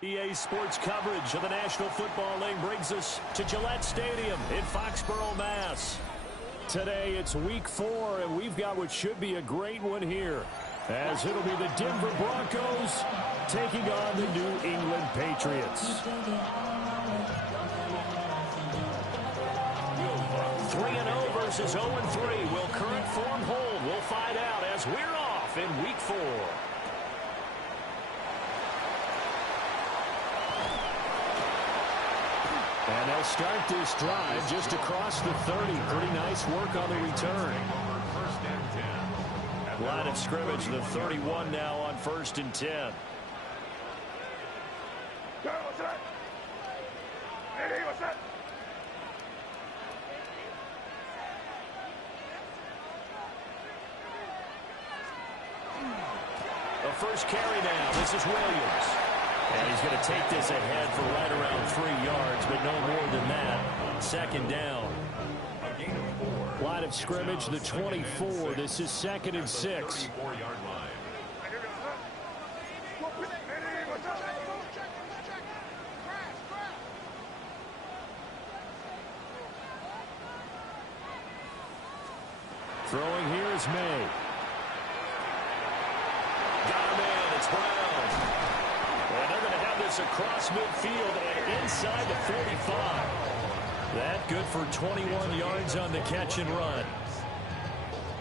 EA Sports coverage of the National Football League brings us to Gillette Stadium in Foxborough, Mass. Today it's week 4, and we've got what should be a great one here, as it'll be the Denver Broncos taking on the New England Patriots. 3-0 versus 0-3. Will current form hold? We'll find out as we're off in week 4. And they'll start this drive just across the 30. Pretty nice work on the return. Line of scrimmage, the 31 now on 1st and 10. The first carry now. This is Williams. And he's going to take this ahead for right around 3 yards, but no more than that. 2nd down. Line of scrimmage, the 24. This is 2nd and 6. Throwing here is May. Got him in. It's Brown. And they're going to have this across midfield and inside the 45. That good for 21 yards on the catch and run.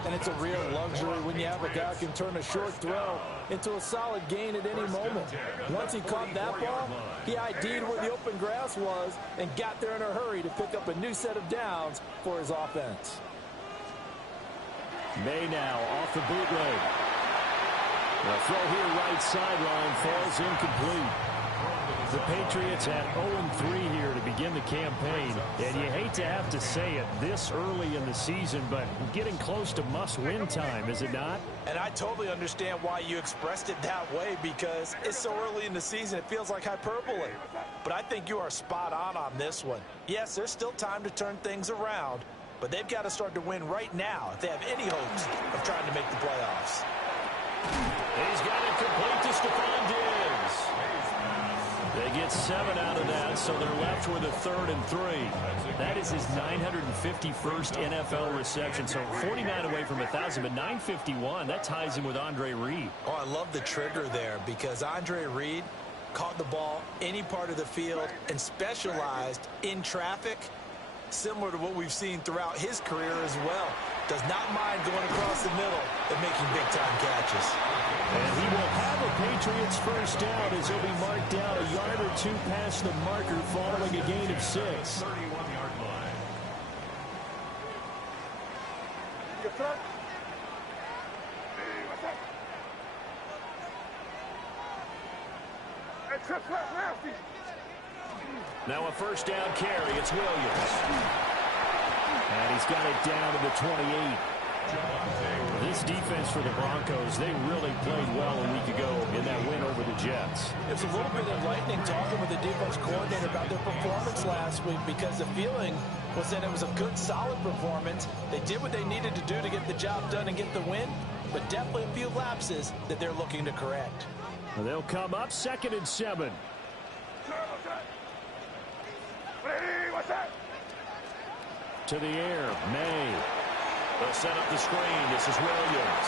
And it's a real luxury when you have a guy who can turn a short throw into a solid gain at any moment. Once he caught that ball, he ID'd where the open grass was and got there in a hurry to pick up a new set of downs for his offense. May now off the bootleg. The throw here right sideline falls incomplete. The Patriots at 0-3 here to begin the campaign. And you hate to have to say it this early in the season, but getting close to must-win time, is it not? And I totally understand why you expressed it that way, because it's so early in the season it feels like hyperbole. But I think you are spot on this one. Yes, there's still time to turn things around, but they've got to start to win right now if they have any hopes of trying to make the playoffs. He's got it complete to Stephon Diggs. They get 7 out of that, so they're left with a 3rd and 3. That is his 951st NFL reception, so 49 away from 1,000, but 951, that ties him with Andre Reed. Oh, I love the trigger there, because Andre Reed caught the ball any part of the field and specialized in traffic, similar to what we've seen throughout his career as well. Does not mind going across the middle and making big-time catches. And he will have a Patriots first down as he'll be marked down a yard or 2 past the marker following a gain of 6. 31-yard line. Now a first down carry. It's Williams. And he's got it down to the 28. This defense for the Broncos, they really played well a week ago in that win over the Jets. It was a little bit enlightening talking with the defense coordinator about their performance last week, because the feeling was that it was a good, solid performance. They did what they needed to do to get the job done and get the win, but definitely a few lapses that they're looking to correct. They'll come up 2nd and 7. To the air, May. They'll set up the screen. This is Williams.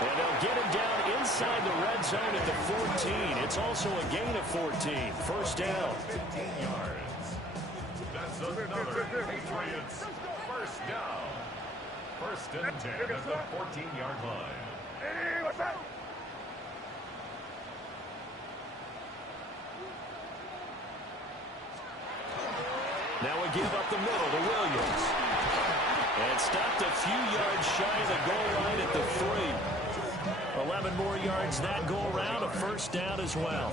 And they'll get him down inside the red zone at the 14. It's also a gain of 14. First down. 15 yards. That's another Patriots first down. 1st and 10 at the 14-yard line. Now we give up the middle to Williams. And stopped a few yards shy of the goal line at the 3. 11 more yards that go around, a first down as well.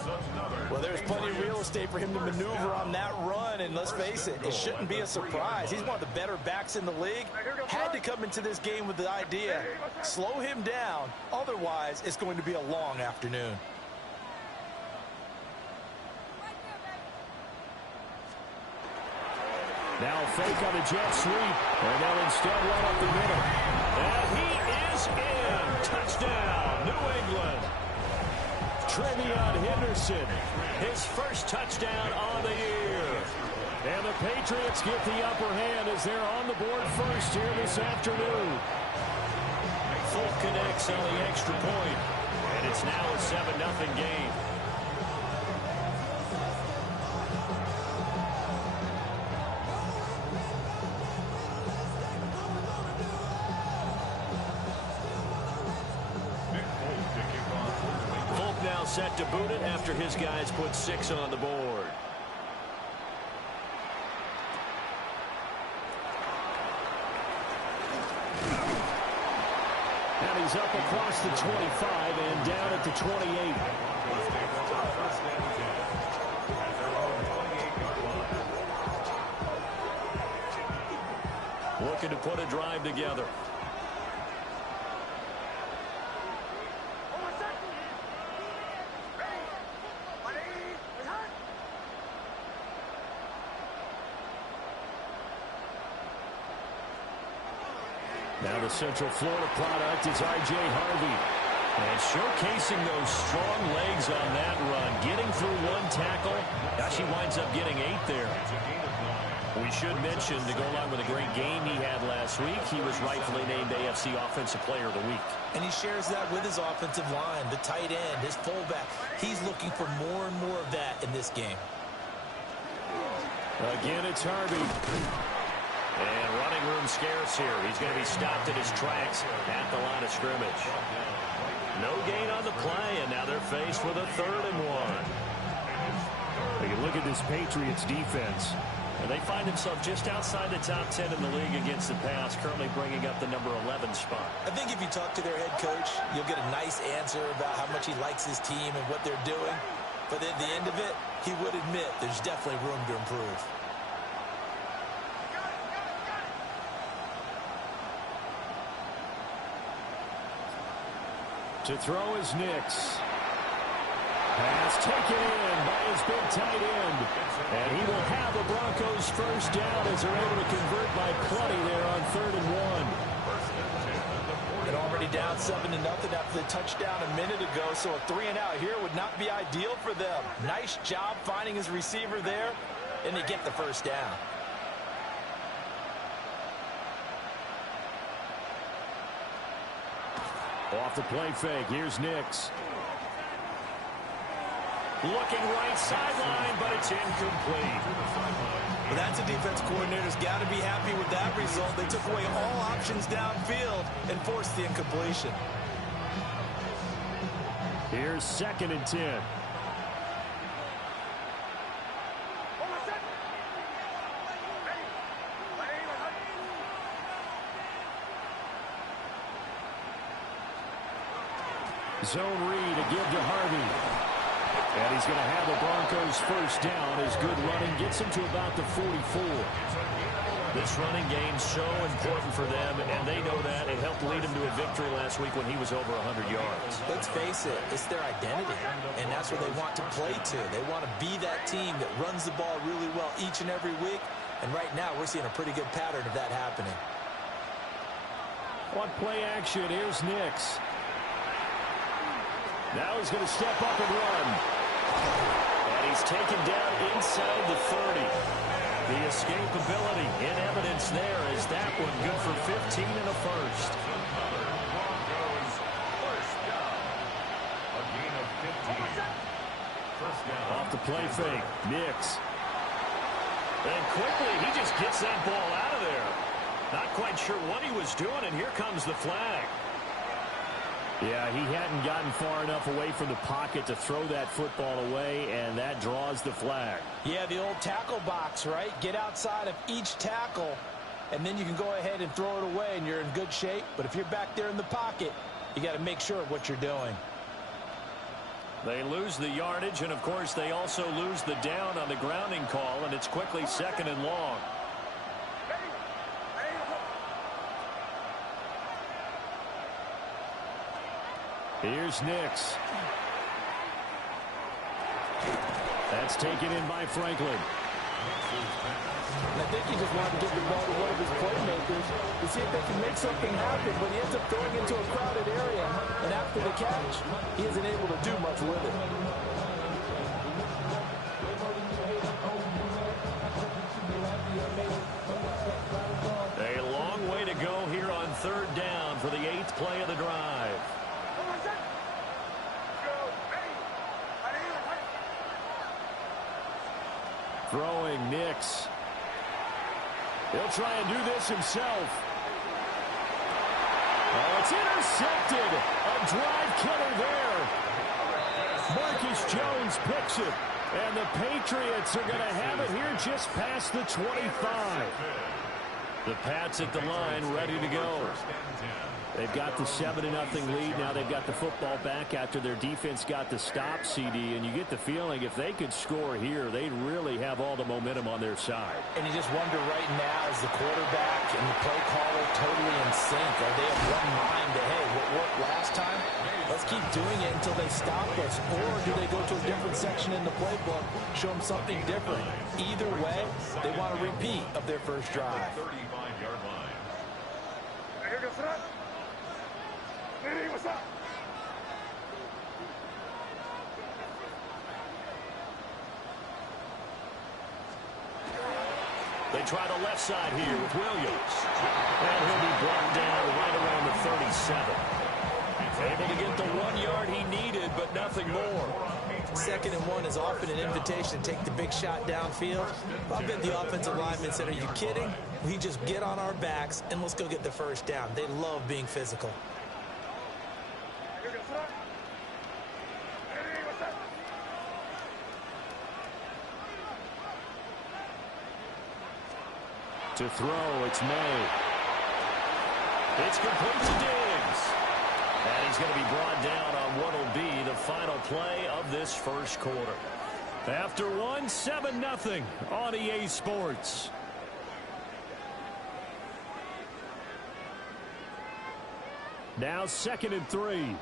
Well, there's plenty of real estate for him to maneuver on that run, and let's face it, it shouldn't be a surprise. He's one of the better backs in the league. Had to come into this game with the idea, slow him down, otherwise it's going to be a long afternoon. Now fake on a jet sweep, and they'll instead run up the middle. And he is in. Touchdown, New England. trivia on Henderson. His first touchdown on the year. And the Patriots get the upper hand as they're on the board first here this afternoon. Folk connects on the extra point. And it's now a 7-0 game. Folk now set to boot it after his guys put 6 on the board. And he's up across the 25 and down at the 28. Looking to put a drive together. Now the Central Florida product is R.J. Harvey. And showcasing those strong legs on that run. Getting through one tackle. Now she winds up getting 8 there. We should mention, to go along with a great game he had last week, he was rightfully named AFC Offensive Player of the Week. And he shares that with his offensive line, the tight end, his fullback. He's looking for more and more of that in this game. Again, it's Harvey. And running room scarce here. He's going to be stopped in his tracks at the line of scrimmage. No gain on the play, and now they're faced with a 3rd and 1. You look at this Patriots defense. And they find themselves just outside the top 10 in the league against the pass, currently bringing up the number 11 spot. I think if you talk to their head coach, you'll get a nice answer about how much he likes his team and what they're doing. But at the end of it, he would admit there's definitely room to improve. To throw is Nix. Pass taken in by his big tight end. And he will have the Broncos first down as they're able to convert by plenty there on 3rd and 1. And already down 7-0 after the touchdown a minute ago, so a 3-and-out here would not be ideal for them. Nice job finding his receiver there, and they get the first down. Off the play fake, here's Nix. Looking right sideline, but it's incomplete. Well, that's a defense coordinator's got to be happy with that result. They took away all options downfield and forced the incompletion. Here's 2nd and 10. Zone read to give to Harvey. And he's going to have the Broncos first down as good running gets him to about the 44. This running game's so important for them, and they know that. It helped lead him to a victory last week when he was over 100 yards. Let's face it, it's their identity, and that's where they want to play to. They want to be that team that runs the ball really well each and every week, and right now we're seeing a pretty good pattern of that happening. On play action, here's Nix. Now he's going to step up and run. And he's taken down inside the 30. The escapability in evidence there is that one good for 15 and a first. Broncos first down. A gain of 15. First down. Off the play fake, Nix. And quickly, he just gets that ball out of there. Not quite sure what he was doing, and here comes the flag. Yeah, he hadn't gotten far enough away from the pocket to throw that football away, and that draws the flag. Yeah, the old tackle box, right? Get outside of each tackle, and then you can go ahead and throw it away, and you're in good shape. But if you're back there in the pocket, you got to make sure of what you're doing. They lose the yardage, and, of course, they also lose the down on the grounding call, and it's quickly 2nd and long. Here's Nix. That's taken in by Franklin. I think he just wanted to give the ball to one of his playmakers to see if they can make something happen, but he ends up throwing into a crowded area, and after the catch, he isn't able to do much with it. A long way to go here on third down for the 8th play of the drive. Throwing Nix. He'll try and do this himself. Oh, it's intercepted. A drive killer there. Marcus Jones picks it. And the Patriots are going to have it here just past the 25. The Pats at the line, ready to go. They've got the 7-0 lead. Now they've got the football back after their defense got the stop, CD. And you get the feeling if they could score here, they'd really have all the momentum on their side. And you just wonder right now, is the quarterback and the play caller totally in sync? Are they of one mind to, hey, what worked last time? Let's keep doing it until they stop us. Or do they go to a different section in the playbook, show them something different? Either way, they want a repeat of their first drive. 35-yard line. They try the left side here with Williams. And he'll be brought down right around the 37. Able to get the 1 yard he needed, but nothing more. 2nd and 1 is often an invitation to take the big shot downfield. I bet the offensive lineman said, are you kidding? We just get on our backs and let's go get the first down. They love being physical. To throw, it's May. It's complete to Diggs. And he's going to be brought down on what will be the final play of this first quarter. After one, 7-0 on EA Sports. Now 2nd and 3.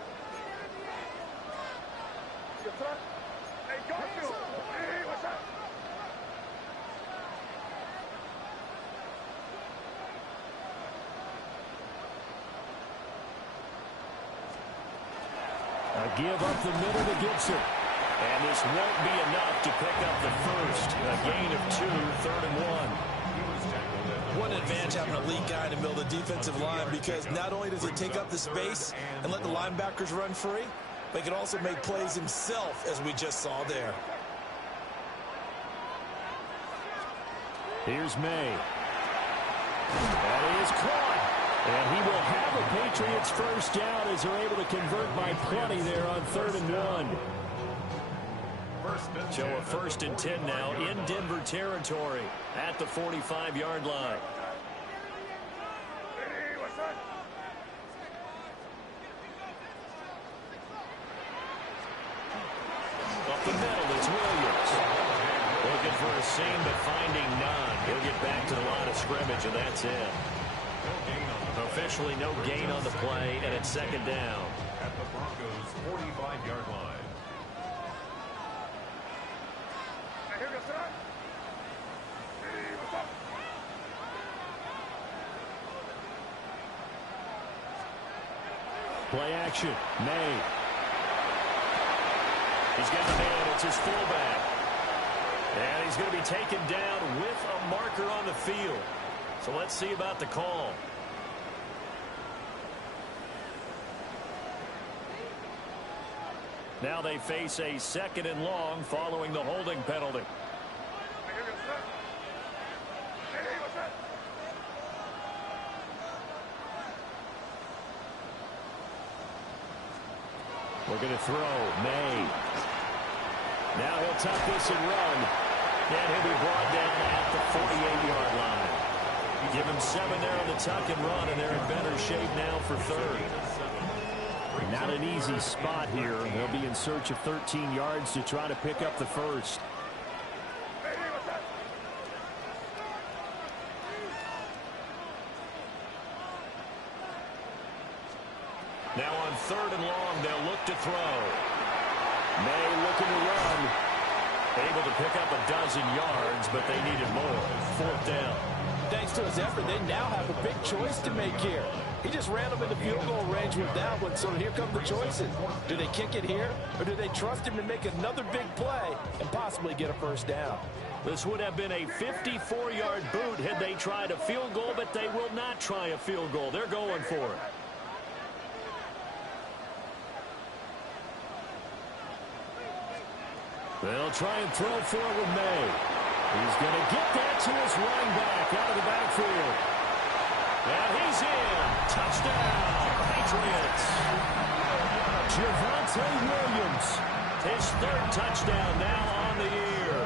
A give up the middle to Gibson. And this won't be enough to pick up the first. A gain of 2, 3rd and 1. What an advantage having a lead guy in the middle of the defensive line, because not only does he take up the space and let the linebackers run free, but he can also make plays himself, as we just saw there. Here's May. That is caught. And he will have a Patriots first down as they're able to convert by plenty there on 3rd and 1. So a 1st and 10 now in Denver territory at the 45-yard line. Up the middle, it's Williams. Looking for a seam, but finding none. He'll get back to the line of scrimmage, and that's it. Officially no gain on the play, and it's 2nd down. At the Broncos' 45-yard line. Play action. May. He's got a man. It's his fullback. And he's going to be taken down with a marker on the field. So let's see about the call. Now they face a 2nd and long following the holding penalty. We're going to throw. May. Now he'll tuck this and run. And he'll be brought down at the 48-yard line. Give him 7 there on the tuck and run, and they're in better shape now for 3rd. Not an easy spot here. They'll be in search of 13 yards to try to pick up the first. Now on 3rd and long, they'll look to throw. May looking to run. Able to pick up a dozen yards, but they needed more. Fourth down. Thanks to his effort, they now have a big choice to make here. He just ran them into field goal range with that one, so here come the choices. Do they kick it here, or do they trust him to make another big play and possibly get a first down? This would have been a 54-yard boot had they tried a field goal, but they will not try a field goal. They're going for it. They'll try and throw for it with May. He's going to get that to his running back out of the backfield. And he's in. Touchdown, Patriots. Javonte Williams, his third touchdown now on the year.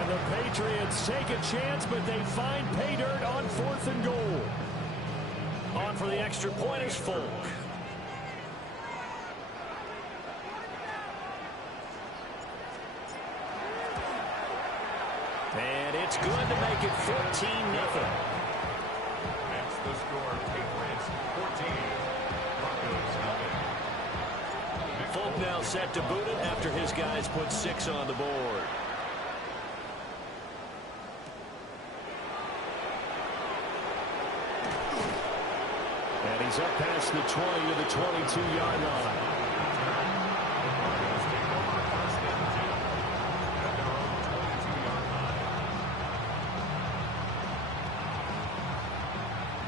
And the Patriots take a chance, but they find pay dirt on 4th and goal. On for the extra point is Folk. And it's good to make it 14-0. That's the score. Patriots 14. Broncos nothing. Folk now set to boot it after his guys put 6 on the board. And he's up past the 20 to the 22-yard line.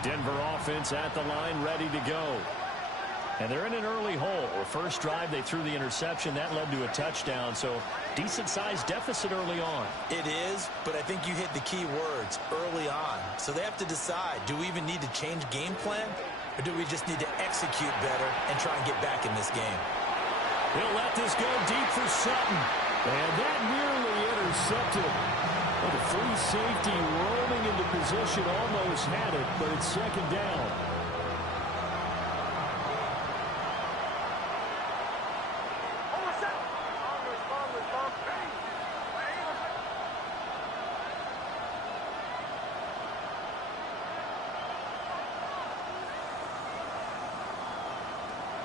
Denver offense at the line, ready to go. And they're in an early hole. First drive, they threw the interception. That led to a touchdown, so decent-sized deficit early on. It is, but I think you hit the key words, early on. So they have to decide, do we even need to change game plan, or do we just need to execute better and try and get back in this game? He'll let this go deep for Sutton. And that nearly intercepted. Well, the free safety roaming into position almost had it, but it's second down.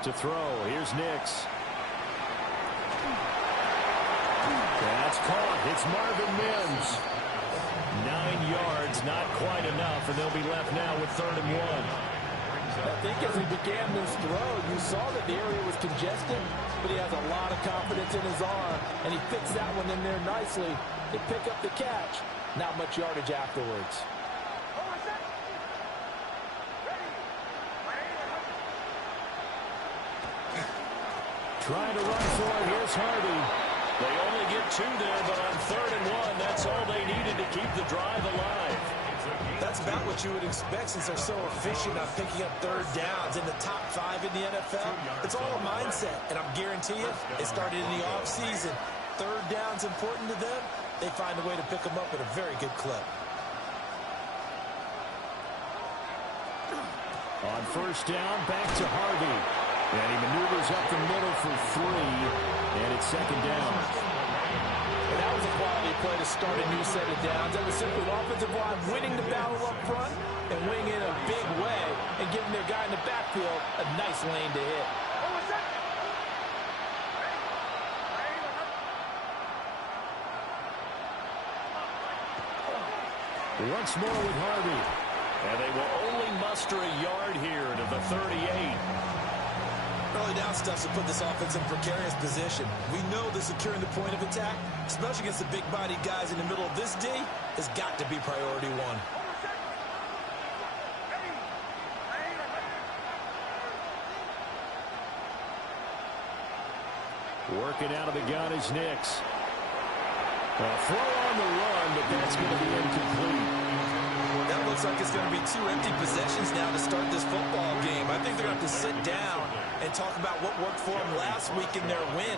To throw, here's Nix. That's caught. It's Marvin Mims. 9 yards, not quite enough, and they'll be left now with 3rd and 1. I think as he began this throw, you saw that the area was congested, but he has a lot of confidence in his arm, and he fits that one in there nicely. They pick up the catch. Not much yardage afterwards. Trying to run for it. Here's Hardy. They only get 2 there, but on 3rd and 1, that's all they needed to keep the drive alive. That's about what you would expect since they're so efficient on picking up 3rd downs in the top 5 in the NFL. It's all a mindset, and I'm guarantee you, it started in the offseason. 3rd down's important to them. They find a way to pick them up at a very good clip. On 1st down, back to Harvey. And he maneuvers up the middle for 3, and it's 2nd down. And that was a quality play to start a new set of downs. That was simply the offensive line winning the battle up front and winning in a big way and giving their guy in the backfield a nice lane to hit. Once more with Harvey. And they will only muster a yard here to the 38. Early down stuff to put this offense in a precarious position. We know that securing the point of attack, especially against the big-bodied guys in the middle of this D, has got to be priority 1. Working out of the gun is Nix. A throw on the run, but that's going to be incomplete. That looks like it's going to be 2 empty possessions now to start this football game. I think they're going to have to sit down and talk about what worked for them last week in their win.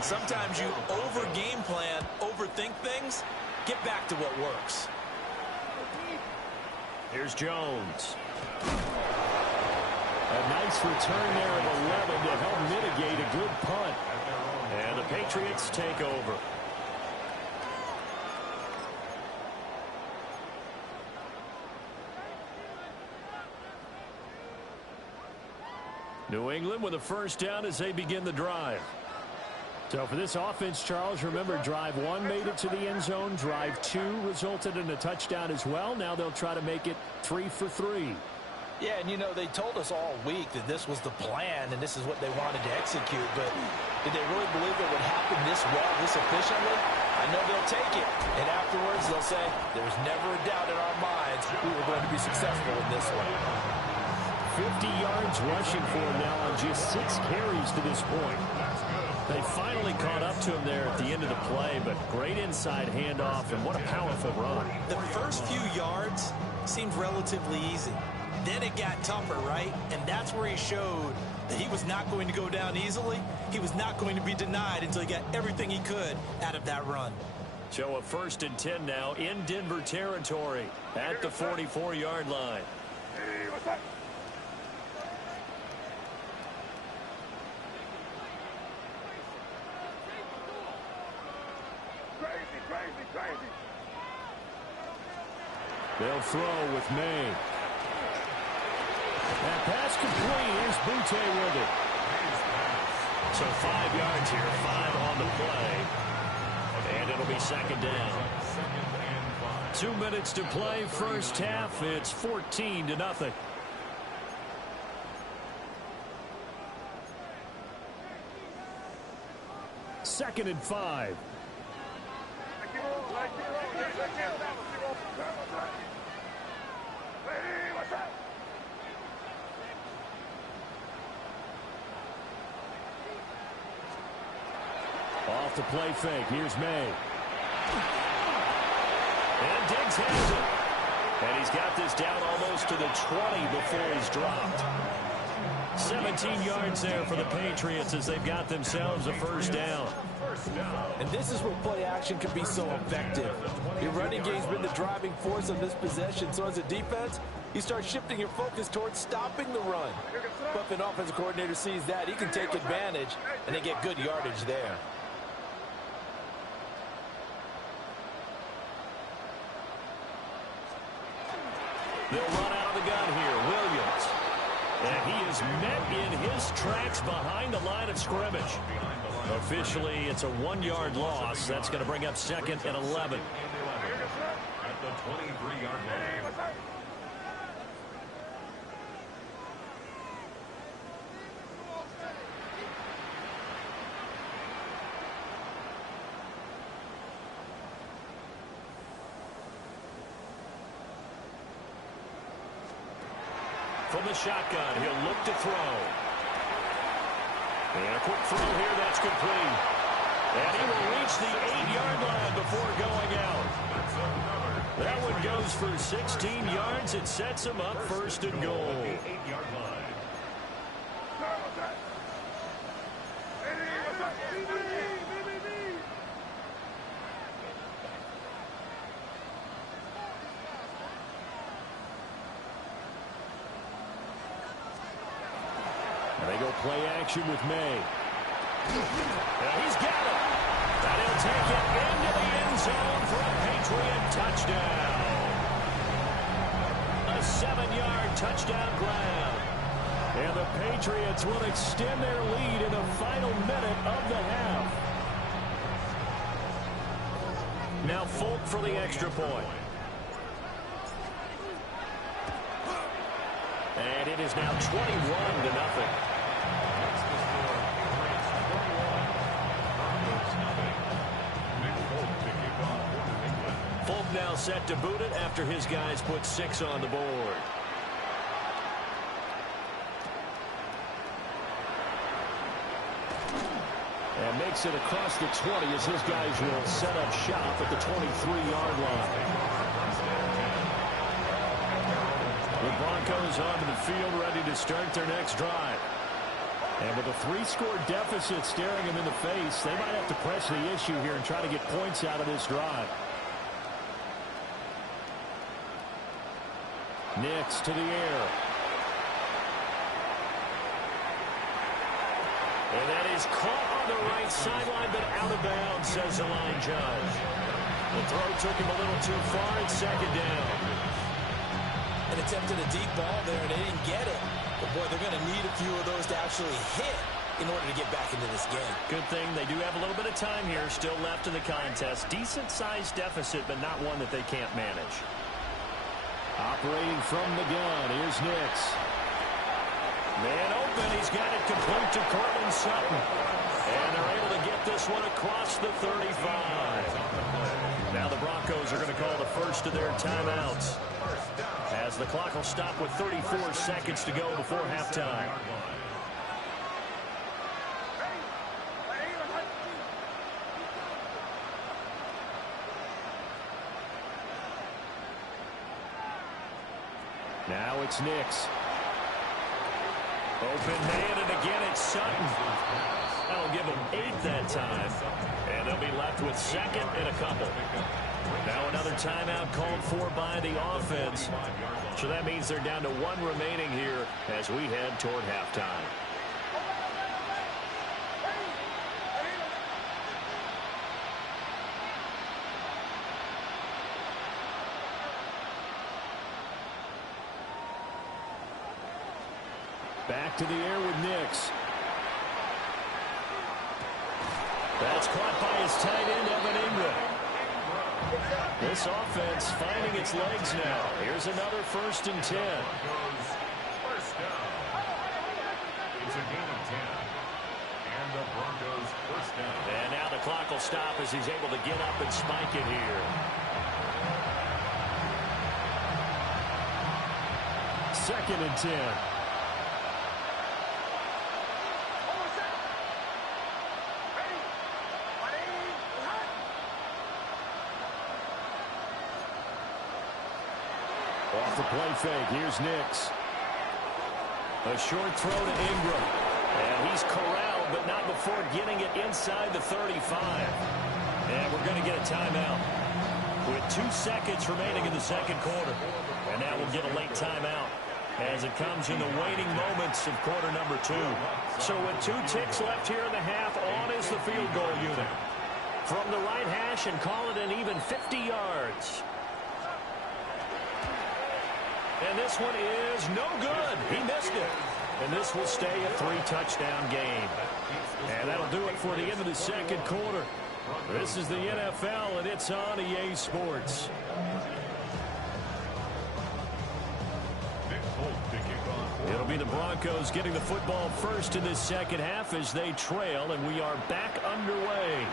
Sometimes you over-game plan, overthink things. Get back to what works. Here's Jones. A nice return there of 11 to help mitigate a good punt. And the Patriots take over. New England with a 1st down as they begin the drive. So for this offense, Charles, remember, drive 1 made it to the end zone. Drive 2 resulted in a touchdown as well. Now they'll try to make it 3 for 3. Yeah, and, you know, they told us all week that this was the plan and this is what they wanted to execute. But did they really believe it would happen this well, this efficiently? I know they'll take it. And afterwards, they'll say, there's never a doubt in our minds we were going to be successful in this one. 50 yards rushing for him now on just 6 carries to this point. They finally caught up to him there at the end of the play, but great inside handoff, and what a powerful run. The first few yards seemed relatively easy. Then it got tougher, right? And that's where he showed that he was not going to go down easily. He was not going to be denied until he got everything he could out of that run. So a 1st and 10 now in Denver territory at the 44-yard line. Hey, what's up? Crazy. They'll throw with May. That pass complete. Here's Butte with it. So 5 yards here, 5 on the play. And it'll be 2nd down. 2 minutes to play, first half. It's 14-0. Second and 5. Off the play fake. Here's May. And Diggs has it. And he's got this down almost to the 20 before he's dropped. 17 yards there for the Patriots as they've got themselves a first down. And this is where play action can be so effective. Your running game's been the driving force of this possession. So as a defense, you start shifting your focus towards stopping the run. But if an offensive coordinator sees that, he can take advantage, and they get good yardage there. They'll run out of the gun here. Williams. And he is met in his tracks behind the line of scrimmage. Officially, it's a 1-yard loss. That's going to bring up 2nd and 11. At the 23-yard line. From the shotgun, he'll look to throw. And a quick throw here, that's complete. And he will reach the 8-yard line before going out. That one goes for 16 yards. It sets him up 1st and goal. 8-yard line. And they go play action with May. And he's got it. And he'll take it into the end zone for a Patriot touchdown. A 7-yard touchdown grab. And the Patriots will extend their lead in the final minute of the half. Now Folk for the extra point. And it is now 21-0. Folk now set to boot it after his guys put 6 on the board. And makes it across the 20 as his guys will set up shop at the 23-yard line. The Broncos onto the field ready to start their next drive. And with a 3-score deficit staring them in the face, they might have to press the issue here and try to get points out of this drive. Nix to the air. And that is caught on the right sideline, but out of bounds, says the line judge. The throw took him a little too far. It's 2nd down. And attempted a deep ball there, and they didn't get it. But, boy, they're going to need a few of those to actually hit in order to get back into this game. Good thing they do have a little bit of time here still left in the contest. Decent-sized deficit, but not one that they can't manage. Operating from the gun, here's Nix. Man open, he's got it complete to Cortland Sutton. And they're able to get this one across the 35. Now the Broncos are going to call the first of their timeouts, as the clock will stop with 34 seconds to go before halftime. Now it's Nix. Open man, and again it's Sutton. That'll give them 8 that time. And they'll be left with second and a couple. Now another timeout called for by the offense. So that means they're down to 1 remaining here as we head toward halftime. Back to the air with Nix. That's caught by his tight end, Evan Ingram. This offense finding its legs now. Here's another 1st and 10. First down. It's a gain of 10. And the Broncos first down. And now the clock will stop as he's able to get up and spike it here. 2nd and 10. Off the play fake, here's Nix. A short throw to Ingram. And he's corralled, but not before getting it inside the 35. And we're going to get a timeout with 2 seconds remaining in the second quarter. And now we'll get a late timeout as it comes in the waning moments of quarter number 2. So with 2 ticks left here in the half, on is the field goal unit. From the right hash and call it an even 50 yards. And this one is no good. He missed it. And this will stay a 3-touchdown game. And that'll do it for the end of the second quarter. This is the NFL, and it's on EA Sports. It'll be the Broncos getting the football first in this second half as they trail, and we are back underway.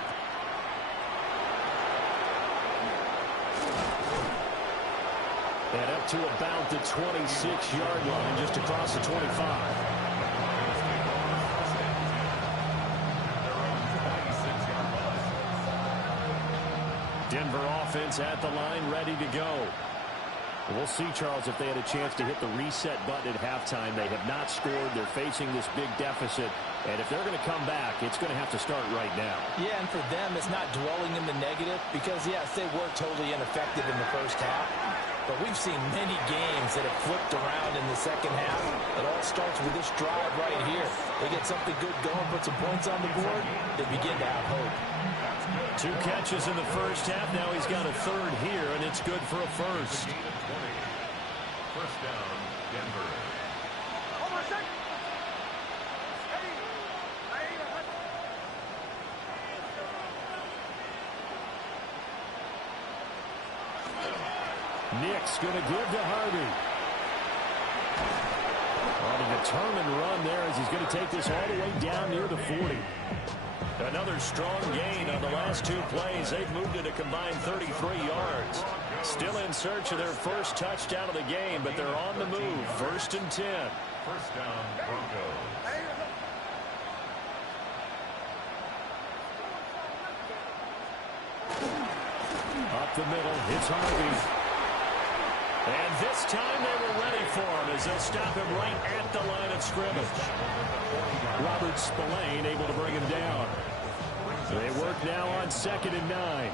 And up to about the 26-yard line, just across the 25. Denver offense at the line, ready to go. We'll see, Charles, if they had a chance to hit the reset button at halftime. They have not scored. They're facing this big deficit. And if they're going to come back, it's going to have to start right now. Yeah, and for them, it's not dwelling in the negative because, yes, they were totally ineffective in the first half. But we've seen many games that have flipped around in the second half. It all starts with this drive right here. They get something good going, put some points on the board, they begin to have hope. 2 catches in the first half. Now he's got a 3rd here, and it's good for a first. First down, Denver. Nick's going to give to Harvey. On a determined run there as he's going to take this all the way down near the 40. Another strong gain on the last 2 plays. They've moved it a combined 33 yards. Still in search of their first touchdown of the game, but they're on the move. 1st and 10. First down, Broncos. Up the middle, it's Harvey. And this time they were ready for him as they'll stop him right at the line of scrimmage. Robert Spillane able to bring him down. They work now on 2nd and 9.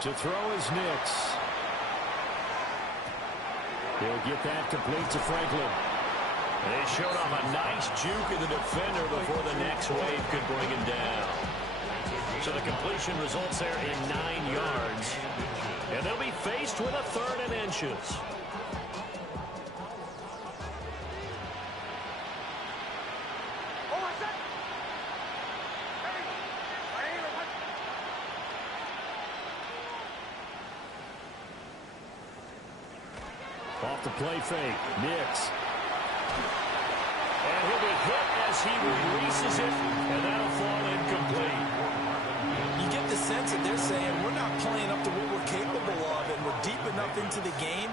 To throw is Nix. He'll get that complete to Franklin. They showed off a nice juke of the defender before the next wave could bring him down. So the completion results there in 9 yards. And they'll be faced with a 3rd and inches. Off the play fake. Nix. And he'll be hit as he releases it, and that'll fall incomplete. You get the sense that they're saying we're not playing up to what we're capable of, and we're deep enough into the game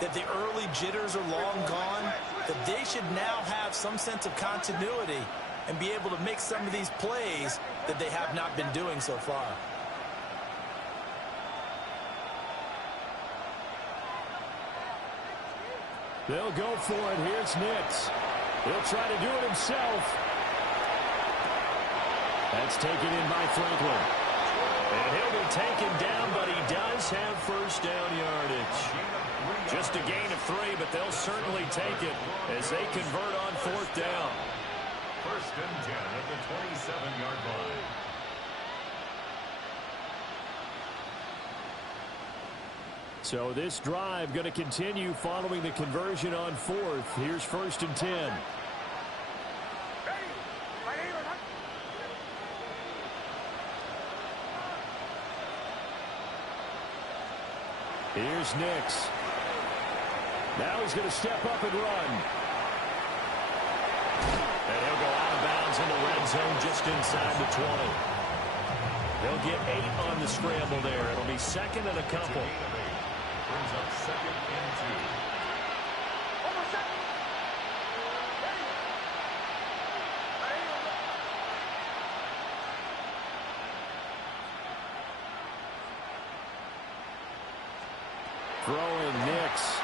that the early jitters are long gone, that they should now have some sense of continuity and be able to make some of these plays that they have not been doing so far. They'll go for it. Here's Nix. He'll try to do it himself. That's taken in by Franklin. And he'll be taken down, but he does have first down yardage. Just a gain of 3, but they'll certainly take it as they convert on 4th down. 1st and 10 at the 27-yard line. So this drive going to continue following the conversion on 4th. Here's 1st and 10. Here's Nix. Now he's going to step up and run. And he'll go out of bounds in the red zone just inside the 20. They'll get 8 on the scramble there. It'll be 2nd and a couple. Brings up 2nd and 2. Throwing Nix.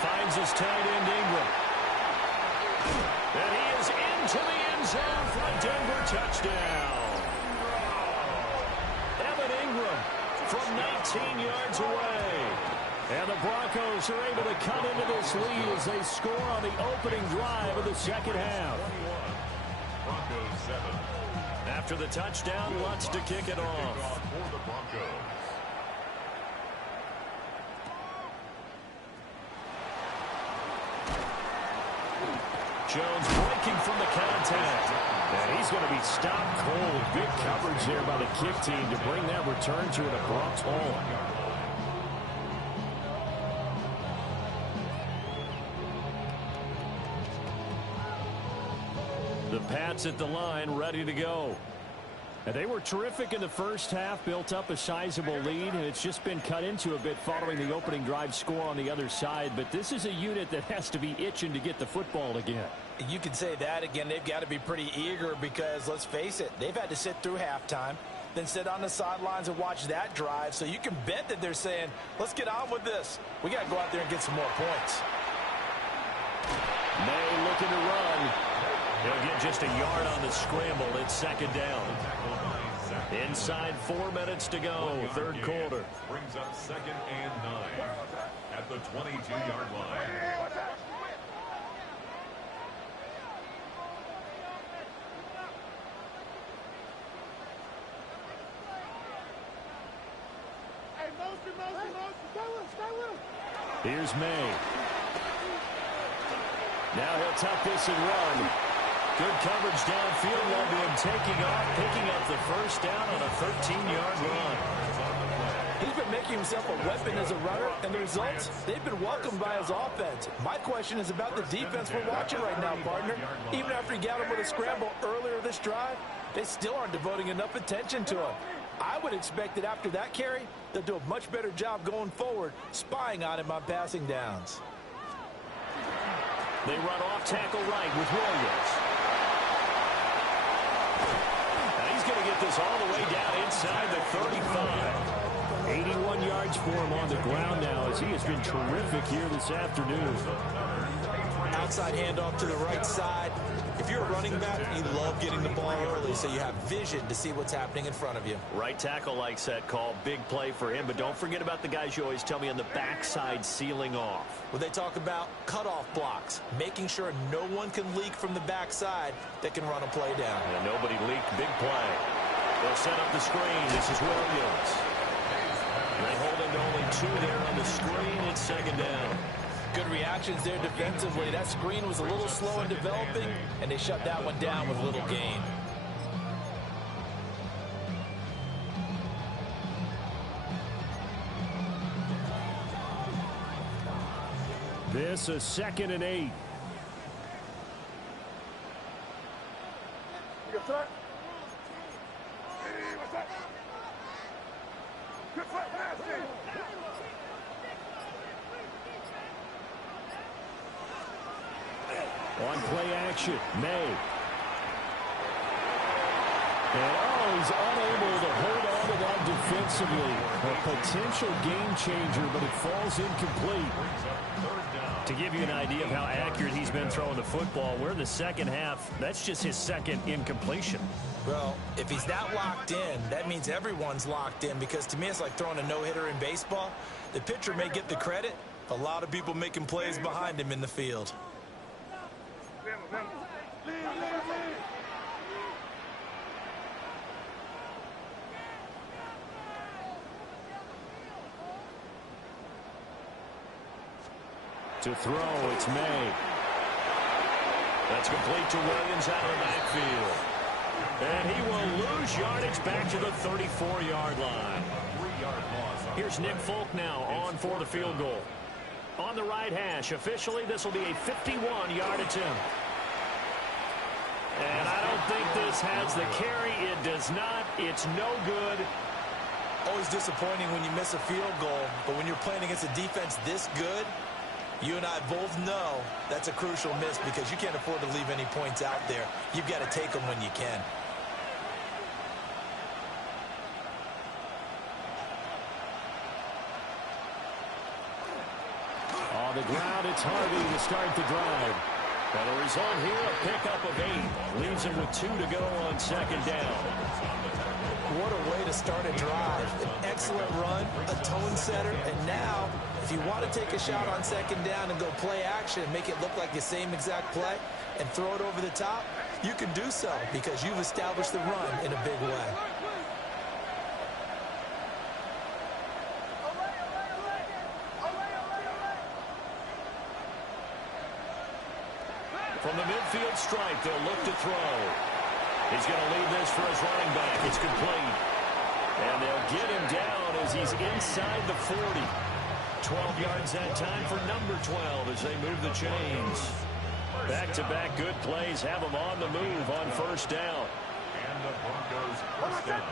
Finds his tight end Ingram. And he is into the end zone for a Denver touchdown. Evan Ingram from 19 yards away. And the Broncos are able to cut into this lead as they score on the opening drive of the second half. Broncos 7. After the touchdown, Lutz to kick it off. For the Broncos. Jones breaking from the contact. And he's going to be stopped cold. Good coverage there by the kick team to bring that return to an abrupt halt. The Pats at the line, ready to go. And they were terrific in the first half, built up a sizable lead, and it's just been cut into a bit following the opening drive score on the other side. But this is a unit that has to be itching to get the football again. You can say that again. They've got to be pretty eager because, let's face it, they've had to sit through halftime, then sit on the sidelines and watch that drive. So you can bet that they're saying, let's get on with this. We got to go out there and get some more points. May looking to run. He'll get just a yard on the scramble. It's 2nd down. Inside 4 minutes to go, 3rd quarter. Brings up 2nd and 9 at the 22-yard line. Here's May. Now he'll tuck this and run. Good coverage downfield. Love to him taking off, picking up the first down on a 13-yard run. He's been making himself a weapon as a runner, and the results, they've been welcomed by his offense. My question is about the defense we're watching right now, partner. Even after he got him with a scramble earlier this drive, they still aren't devoting enough attention to him. I would expect that after that carry, they'll do a much better job going forward, spying on him on passing downs. They run off tackle right with Williams. And he's going to get this all the way down inside the 35. 81 yards for him on the ground now as he has been terrific here this afternoon. Outside handoff to the right side. If If you're a running back, you love getting the ball early so you have vision to see what's happening in front of you. Right tackle likes that call. Big play for him, but don't forget about the guys you always tell me on the backside sealing off. Well, they talk about cutoff blocks, making sure no one can leak from the backside that can run a play down. And nobody leaked. Big play. They'll set up the screen. This is Williams. They hold him to only 2 there on the screen. It's second down. Good reactions there defensively. That screen was a little slow in developing, and they shut that one down with little gain. This is 2nd and 8. You start. Hey, what's up? Good foot, nasty. On play action, May. And he's unable to hold on to that defensively. A potential game changer, but it falls incomplete. To give you an idea of how accurate he's been throwing the football, we're in the second half. That's just his second incompletion. Well, if he's that locked in, that means everyone's locked in, because to me it's like throwing a no-hitter in baseball. The pitcher may get the credit, a lot of people making plays behind him in the field. To throw, it's May. That's complete to Williams out of the backfield. And he will lose yardage back to the 34-yard line. Here's Nick Folk now on for the field goal. On the right hash, officially this will be a 51-yard attempt. And I don't think this has the carry. It does not. It's no good. Always disappointing when you miss a field goal, but when you're playing against a defense this good, you and I both know that's a crucial miss, because you can't afford to leave any points out there. You've got to take them when you can. On the ground, it's Harvey to start the drive. And the result here, a pickup of 8. Leaves him with 2 to go on second down. What a way to start a drive. An excellent run, a tone setter, and now, if you want to take a shot on second down and go play action and make it look like the same exact play and throw it over the top, you can do so because you've established the run in a big way. From the midfield stripe, they'll look to throw. He's going to leave this for his running back. It's complete. And they'll get him down as he's inside the 40. 12 yards that time for number 12 as they move the chains. Back-to-back good plays have them on the move on first down. And the Broncos first down.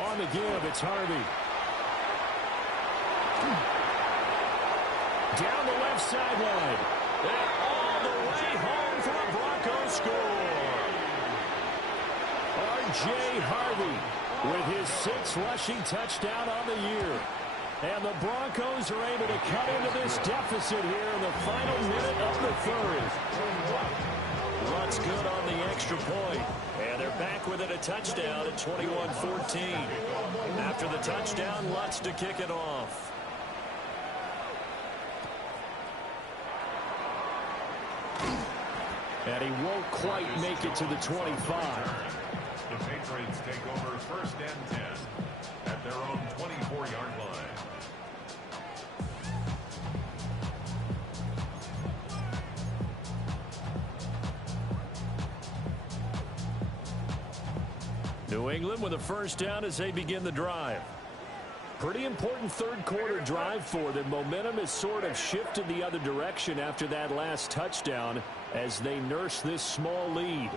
On the give, it's Harvey. Down the left sideline. And all the way home for the Broncos score. R.J. Harvey with his 6th rushing touchdown on the year. And the Broncos are able to cut into this deficit here in the final minute of the third. Lutz good on the extra point. And they're back within a touchdown at 21-14. After the touchdown, Lutz to kick it off. And he won't quite make it to the 25. The Patriots take over first and 10 at their own 24-yard line. New England with a first down as they begin the drive. Pretty important third quarter drive for them. Momentum has sort of shifted the other direction after that last touchdown as they nurse this small lead.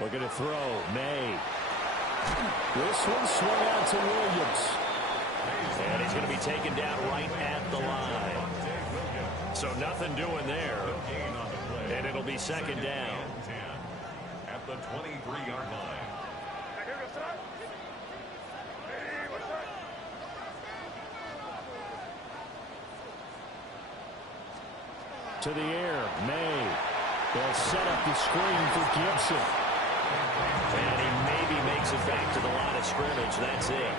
Looking to throw. May. This one swung out to Williams. And he's going to be taken down right at the line. So nothing doing there. Gain on the play. And it'll be second down. At the 23-yard line. To the air, May. They'll set up the screen for Gibson. And he maybe makes it back to the line of scrimmage. That's it.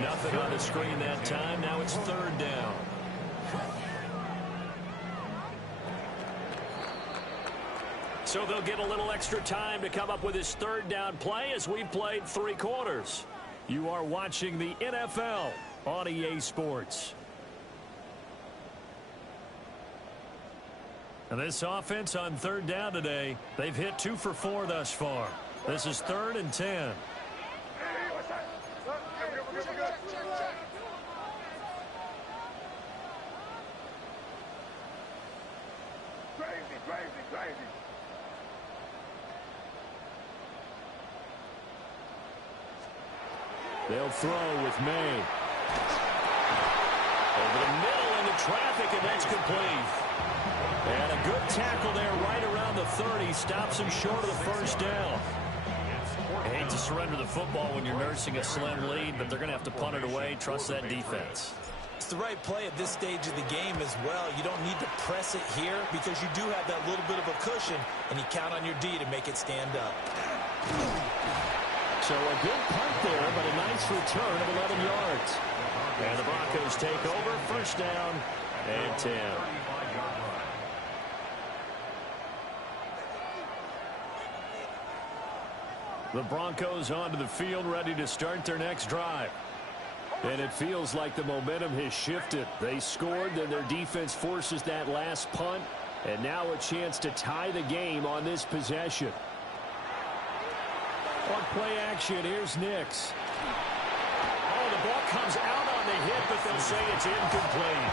Nothing on the screen that time. Now it's third down. So they'll get a little extra time to come up with his third down play as we've played 3 quarters. You are watching the NFL on EA Sports. And this offense on third down today, they've hit 2 for 4 thus far. This is 3rd and 10. Crazy. They'll throw with May. Over the middle into traffic, and that's complete. And a good tackle there right around the 30. Stops him short of the first down. I hate to surrender the football when you're nursing a slim lead, but they're going to have to punt it away. Trust that defense. It's the right play at this stage of the game as well. You don't need to press it here because you do have that little bit of a cushion, and you count on your D to make it stand up. So a good punt there, but a nice return of 11 yards. And the Broncos take over, first down and 10. The Broncos onto the field, ready to start their next drive. And it feels like the momentum has shifted. They scored, then their defense forces that last punt, and now a chance to tie the game on this possession. On play action, here's Nix. Oh, the ball comes out on the hit, but they'll say it's incomplete.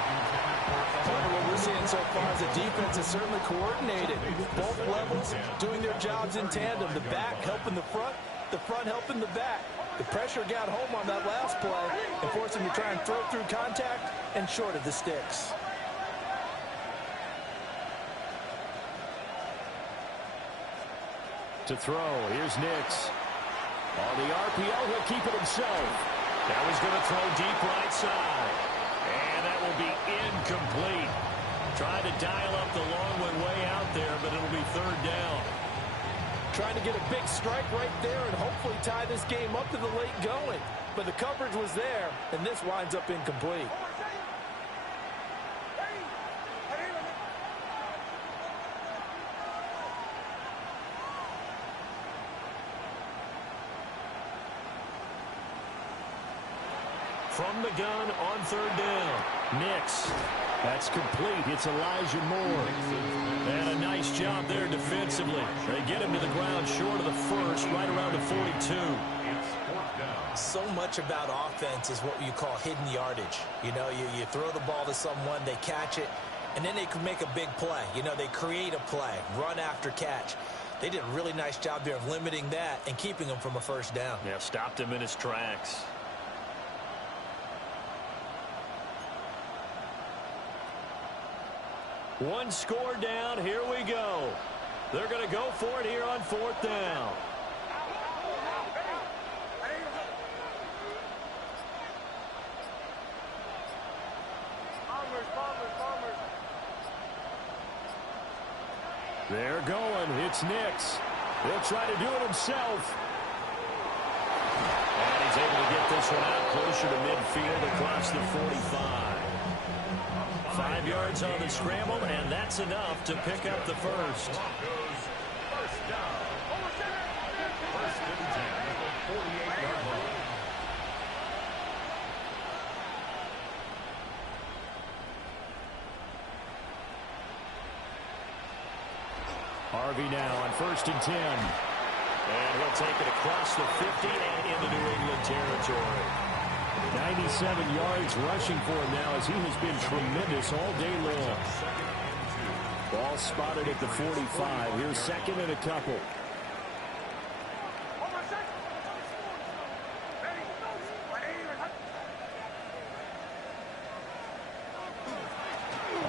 Part of what we're seeing so far is the defense is certainly coordinated. Both levels doing their jobs in tandem. The back helping the front helping the back. The pressure got home on that last play and forced him to try and throw through contact and short of the sticks. To throw, here's Nix. On the RPO, he'll keep it himself. That was going to throw deep right side. And that will be incomplete. Trying to dial up the long one way out there, but it'll be third down. Trying to get a big strike right there and hopefully tie this game up to the late going. But the coverage was there, and this winds up incomplete. From the gun on third down. Nix. That's complete. It's Elijah Moore. And a nice job there defensively. They get him to the ground short of the first, right around the 42. So much about offense is what you call hidden yardage. You know, you throw the ball to someone, they catch it, and then they can make a big play. You know, they create a play, run after catch. They did a really nice job there of limiting that and keeping him from a first down. Yeah, stopped him in his tracks. One score down. Here we go. They're going to go for it here on fourth down. They're going. It's Nix. He'll try to do it himself. And he's able to get this one out closer to midfield across the 45. 5 yards on the scramble, and that's enough to pick up the first. First down. First and 10 at the 48-yard line. Harvey now on first and 10. And he'll take it across the 50 and into New England territory. 97 yards rushing for him now as he has been tremendous all day long. Ball spotted at the 45. Here's second and a couple.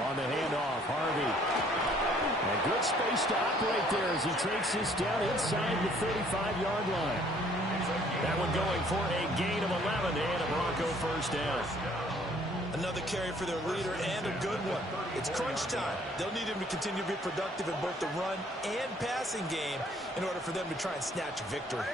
On the handoff, Harvey. And good space to operate there as he takes this down inside the 35-yard line. That one going for a gain of 11 and a Bronco first down. Another carry for their leader and a good one. It's crunch time. They'll need him to continue to be productive in both the run and passing game in order for them to try and snatch a victory.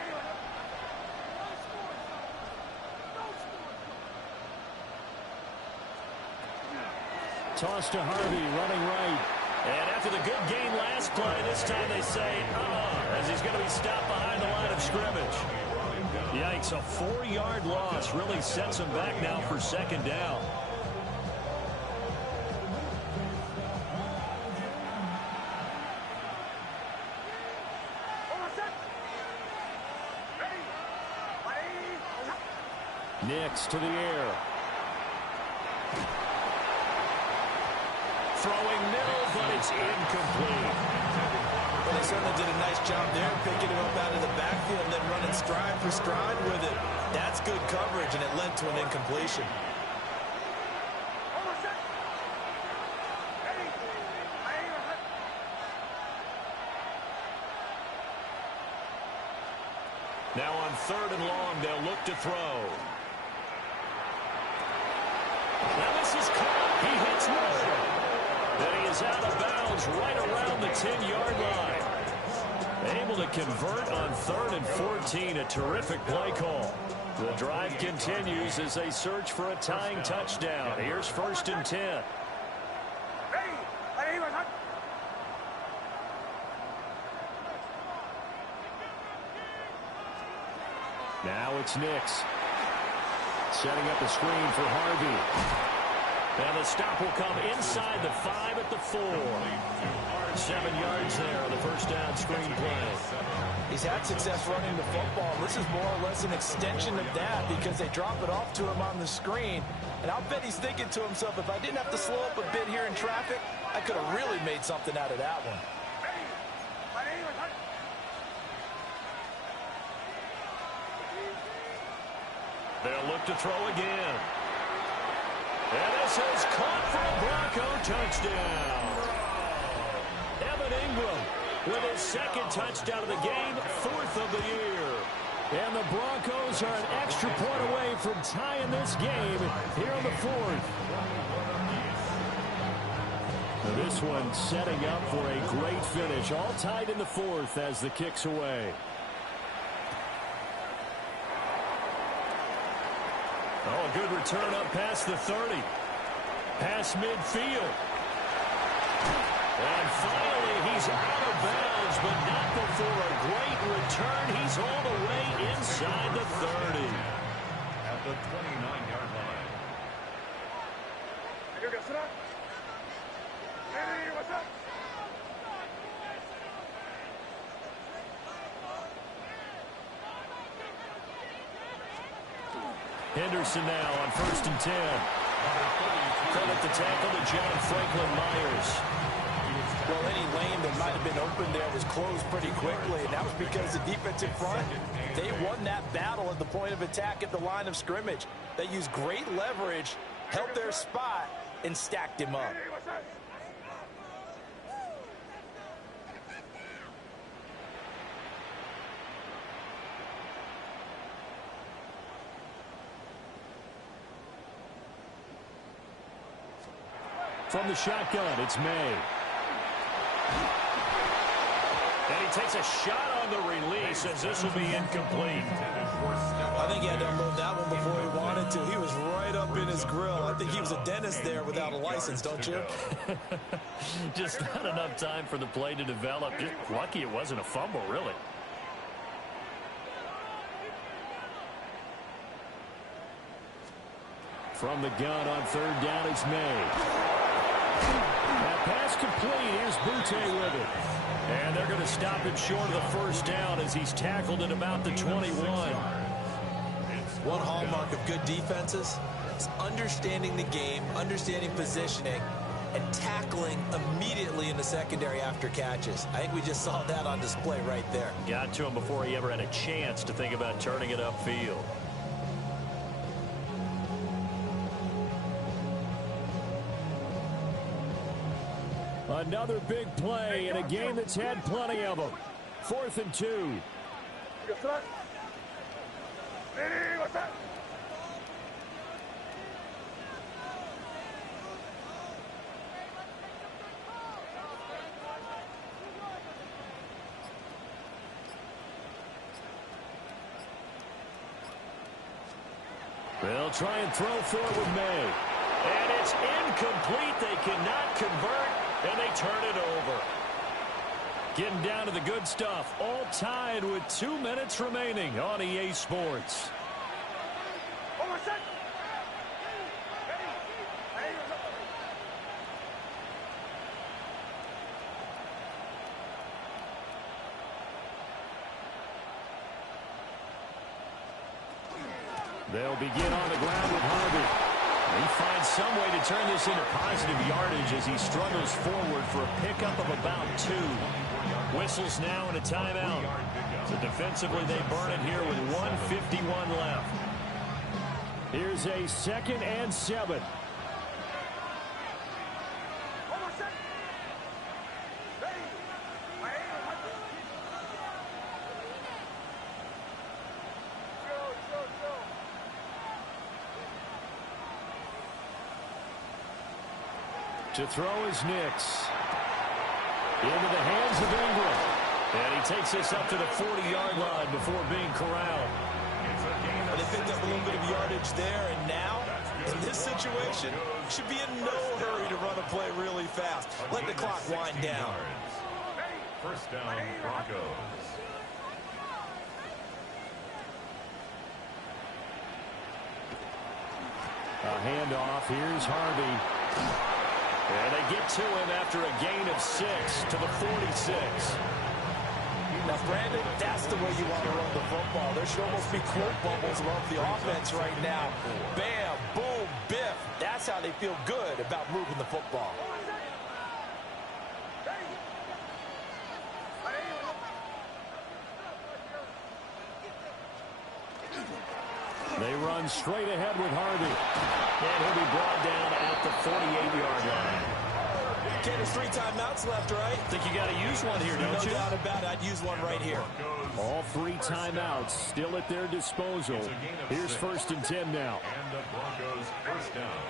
Toss to Harvey, running right. And after the good gain last play, this time they say, as he's going to be stopped behind the line of scrimmage. Yikes, a 4-yard loss really sets him back now for second down. Nix to the air. Throwing middle, but it's incomplete. Well, they certainly did a nice job there, picking him up out of the backfield and then running stride for stride with it. That's good coverage, and it led to an incompletion. Now on 3rd and long, they'll look to throw. Now this is caught. He hits Moore. Then he is out of bounds right around the 10-yard line. Able to convert on 3rd and 14. A terrific play call. The drive continues as they search for a tying touchdown. Here's 1st and 10. Now it's Nix. Setting up a screen for Harvey. And the stop will come inside the 5 at the 4. 7 yards there on the first down screen play. He's had success running the football. This is more or less an extension of that because they drop it off to him on the screen. And I'll bet he's thinking to himself, if I didn't have to slow up a bit here in traffic, I could have really made something out of that one. They'll look to throw again. And this is caught for a Bronco touchdown. Evan Ingram with his 2nd touchdown of the game, 4th of the year. And the Broncos are an extra point away from tying this game here in the 4th. This one setting up for a great finish. All tied in the 4th as the kick's away. Oh, a good return up past the 30. Past midfield. And finally, he's out of bounds, but not before a great return. He's all the way inside the 30. At the 29-yard line. Henderson now on 1st and 10. Credit the tackle to John Franklin Myers. Well, any lane that might have been open there was closed pretty quickly, and that was because the defensive front, they won that battle at the point of attack at the line of scrimmage. They used great leverage, held their spot, and stacked him up. From the shotgun, it's May. And he takes a shot on the release as this will be incomplete. I think he had to unload that one before he wanted to. He was right up in his grill. I think he was a dentist there without a license, don't you? Just not enough time for the play to develop. Just lucky it wasn't a fumble, really. From the gun on 3rd down, it's May. That pass complete. Here's Butte with it. And they're going to stop it short of the first down as he's tackled at about the 21. One hallmark of good defenses is understanding the game, understanding positioning, and tackling immediately in the secondary after catches. I think we just saw that on display right there. Got to him before he ever had a chance to think about turning it upfield. Another big play in a game that's had plenty of them. 4th and 2. They'll try and throw for it with May. And it's incomplete. They cannot convert, and they turn it over. Getting down to the good stuff. All tied with 2 minutes remaining on EA Sports. They'll begin on the ground with Harvey. He finds some way to turn this into positive yardage as he struggles forward for a pickup of about 2. Whistles now and a timeout. So defensively they burn it here with 1:51 left. Here's a 2nd and 7. To throw is Nix. Into the hands of Ingram. And he takes this up to the 40-yard line before being corralled. They picked up a little bit of yardage there, and now, in this situation, should be in no hurry to run a play really fast. Let the clock wind down. 1st down, Broncos. A handoff. Here's Harvey. And they get to him after a gain of 6 to the 46. Now, Brandon, that's the way you want to run the football. There should almost be quote bubbles above the offense right now. Bam, boom, biff. That's how they feel good about moving the football. They run straight ahead with Harvey. And he'll be brought down at the 48-yard line. Okay, there's 3 timeouts left, right? Think you got to use one here, don't you? No doubt about it. I'd use one right here. All 3 timeouts still at their disposal. Here's 1st and 10 now. And the Broncos 1st down.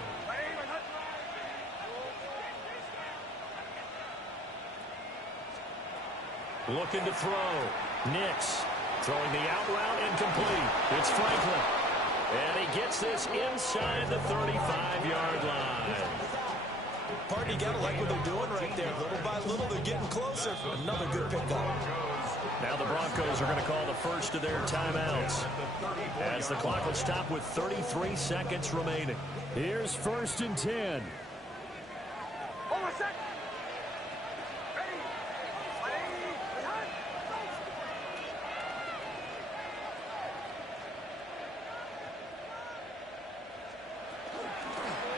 Looking to throw. Nix throwing the out route incomplete. It's Franklin. And he gets this inside the 35-yard line. Partner, you got to like what they're doing right there. Little by little, they're getting closer. Another good pickup. Now the Broncos are going to call the first of their timeouts as the clock will stop with 33 seconds remaining. Here's 1st and 10.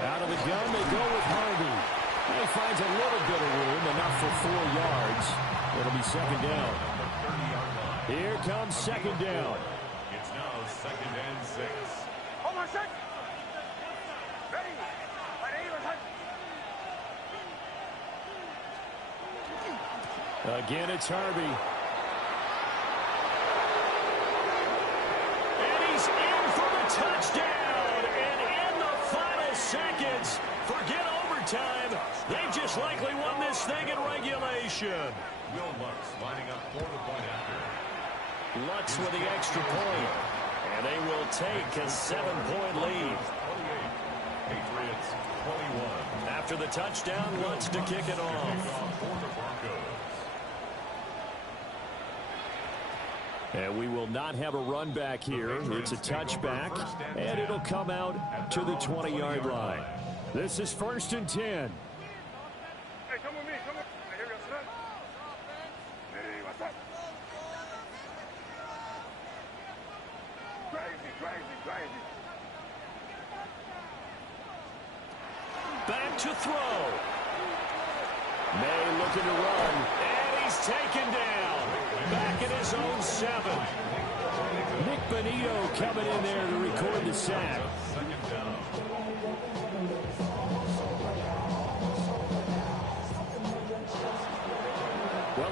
Out of the gun, they go with Harvey. He finds a little bit of room, enough for 4 yards. It'll be 2nd down. Here comes 2nd down. It's now 2nd and 6. Again, it's Harvey. And he's in for the touchdown. And in the final seconds, forget overtime. They just likely won this thing in regulation. Will Lutz lining up for the point after. Lutz with the extra point. And they will take a 7-point lead. 28. Patriots 21. After the touchdown, Lutz to kick it off. For the Broncos. And we will not have a run back here. It's a touchback, and it'll come out to the 20-yard line. This is 1st and 10. Hey, come with me, come with me. Here we go, son. Hey, what's up? Crazy, crazy, crazy. Back to throw. May looking to run, and he's taken down. Back at his own 7. Nick Benito coming in there to record the sack.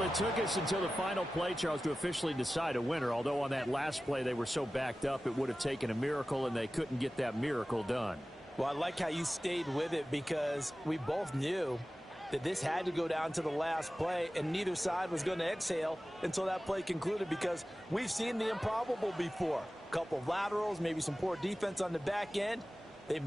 it took us until the final play, Charles, to officially decide a winner, although on that last play they were so backed up it would have taken a miracle, and they couldn't get that miracle done. Well, I like how you stayed with it because we both knew that this had to go down to the last play, and neither side was going to exhale until that play concluded, because we've seen the improbable before. A couple of laterals, maybe some poor defense on the back end. They might